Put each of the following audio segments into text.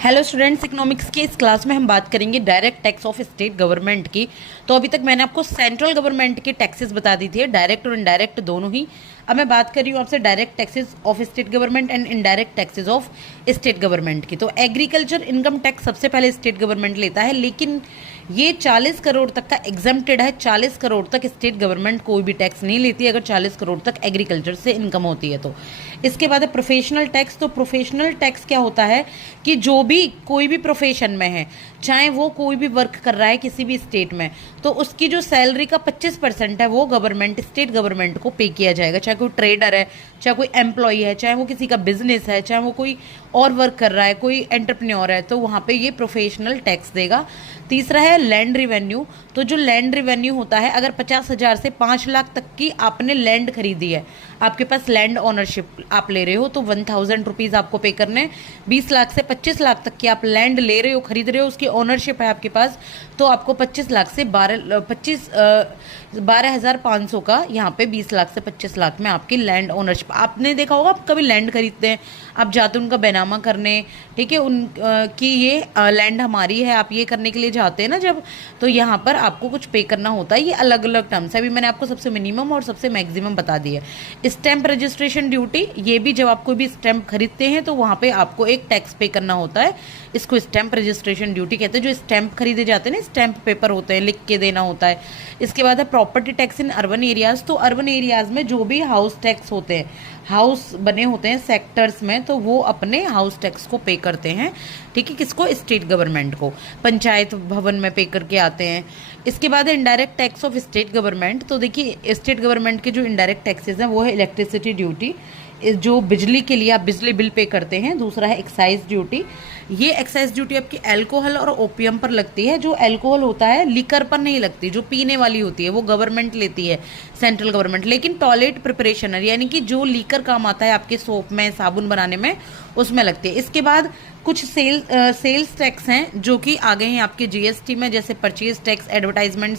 Hello students, economics की इस class में हम बात करेंगे direct tax of state government की। तो अभी तक मैंने आपको सेंट्रल गवर्नमेंट के टैक्सेस बता दी थी, डायरेक्ट और इनडायरेक्ट दोनों ही। अब मैं बात कर रही हूँ आपसे direct taxes of state government and indirect taxes of state government की। तो एग्रीकल्चर इनकम टैक्स सबसे पहले स्टेट गवर्नमेंट लेता है, लेकिन ये 40 करोड़ तक का एग्जम्प्टेड है। 40 करोड़ तक स्टेट गवर्नमेंट कोई भी टैक्स नहीं लेती है अगर 40 करोड़ तक एग्रीकल्चर से इनकम होती है तो। इसके बाद है प्रोफेशनल टैक्स। तो प्रोफेशनल टैक्स क्या होता है कि जो भी कोई भी प्रोफेशन में है, चाहे वो कोई भी वर्क कर रहा है किसी भी स्टेट में, तो उसकी जो सैलरी का 25% है वो गवर्नमेंट स्टेट गवर्नमेंट को पे किया जाएगा। चाहे कोई ट्रेडर है, चाहे कोई एम्प्लॉय है, चाहे वो किसी का बिजनेस है, चाहे वो कोई और वर्क कर रहा है, कोई एंटरप्रेन्योर है, तो वहाँ पे ये प्रोफेशनल टैक्स देगा। तीसरा है लैंड रिवेन्यू। तो जो लैंड रिवेन्यू होता है, अगर 50,000 से 5 लाख तक की आपने लैंड खरीदी है, आपके पास लैंड ओनरशिप आप ले रहे हो, तो 1000 रुपीज़ आपको पे करने। 20 लाख से 25 लाख तक की आप लैंड ले रहे हो, खरीद रहे हो, उसकी ओनरशिप है आपके पास, तो आपको 25 लाख से 12,500 का यहाँ पे 20 लाख से 25 लाख में आपकी लैंड ओनरशिप। आपने देखा होगा, आप कभी लैंड खरीदते हैं, आप जाते उनका बैनामा करने, ठीक है, उन कि ये लैंड हमारी है, आप ये करने के लिए जाते हैं ना जब, तो यहाँ पर आपको कुछ पे करना होता है। ये अलग अलग टर्म्स है, अभी मैंने आपको सबसे मिनिमम और सबसे मैक्सिमम बता दिया। स्टैंप रजिस्ट्रेशन ड्यूटी, ये भी जब आप कोई भी स्टैंप खरीदते हैं तो वहाँ पे आपको एक टैक्स पे करना होता है, इसको स्टैंप रजिस्ट्रेशन ड्यूटी कहते हैं। जो स्टैंप खरीदे जाते हैं ना, स्टैंप पेपर होते हैं, लिख के देना होता है। इसके बाद है property tax in urban areas. तो अर्बन एरियाज में जो भी हाउस टैक्स होते हैं, हाउस बने होते हैं सेक्टर्स में, तो वो अपने हाउस टैक्स को पे करते हैं, ठीक है, किसको? स्टेट गवर्नमेंट को। पंचायत भवन में पे करके आते हैं। इसके बाद है indirect tax of state government. तो देखिए, स्टेट गवर्नमेंट के जो इनडायरेक्ट टैक्सेस हैं वो है इलेक्ट्रिसिटी ड्यूटी, जो बिजली के लिए आप बिजली बिल पे करते हैं। दूसरा है एक्साइज ड्यूटी। ये एक्साइज ड्यूटी आपकी अल्कोहल और ओपियम पर लगती है। जो अल्कोहल होता है लिकर पर नहीं लगती, जो पीने वाली होती है वो गवर्नमेंट लेती है, सेंट्रल गवर्नमेंट। लेकिन टॉयलेट प्रिपरेशनर यानी कि जो लीकर काम आता है आपके सोप में, साबुन बनाने में, उसमें लगती है। इसके बाद कुछ सेल्स टैक्स हैं जो कि आ गए हैं आपके जीएसटी में, जैसे परचेज टैक्स, एडवर्टाइजमेंट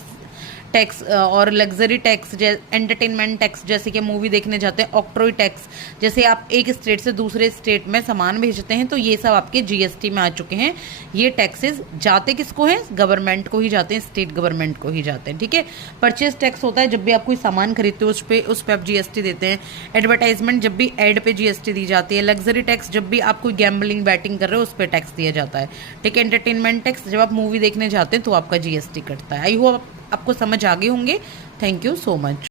टैक्स और लग्जरी टैक्स, एंटरटेनमेंट टैक्स, जैसे कि मूवी देखने जाते हैं, ऑक्ट्रॉय टैक्स, जैसे आप एक स्टेट से दूसरे स्टेट में सामान भेजते हैं, तो ये सब आपके जीएसटी में आ चुके हैं। ये टैक्सेस जाते किसको हैं? गवर्नमेंट को ही जाते हैं, स्टेट गवर्नमेंट को ही जाते हैं, ठीक है। परचेज टैक्स होता है जब भी आप कोई सामान खरीदते हो उस पर आप जीएसटी देते हैं। एडवर्टाइजमेंट, जब भी एड पे जीएसटी दी जाती है। लग्जरी टैक्स, जब भी आप कोई गैम्बलिंग बैटिंग कर रहे हो उस पर टैक्स दिया जाता है, ठीक है। एंटरटेनमेंट टैक्स, जब आप मूवी देखने जाते हैं तो आपका जीएसटी कटता है। आई होप आपको समझ आ गए होंगे। Thank you so much.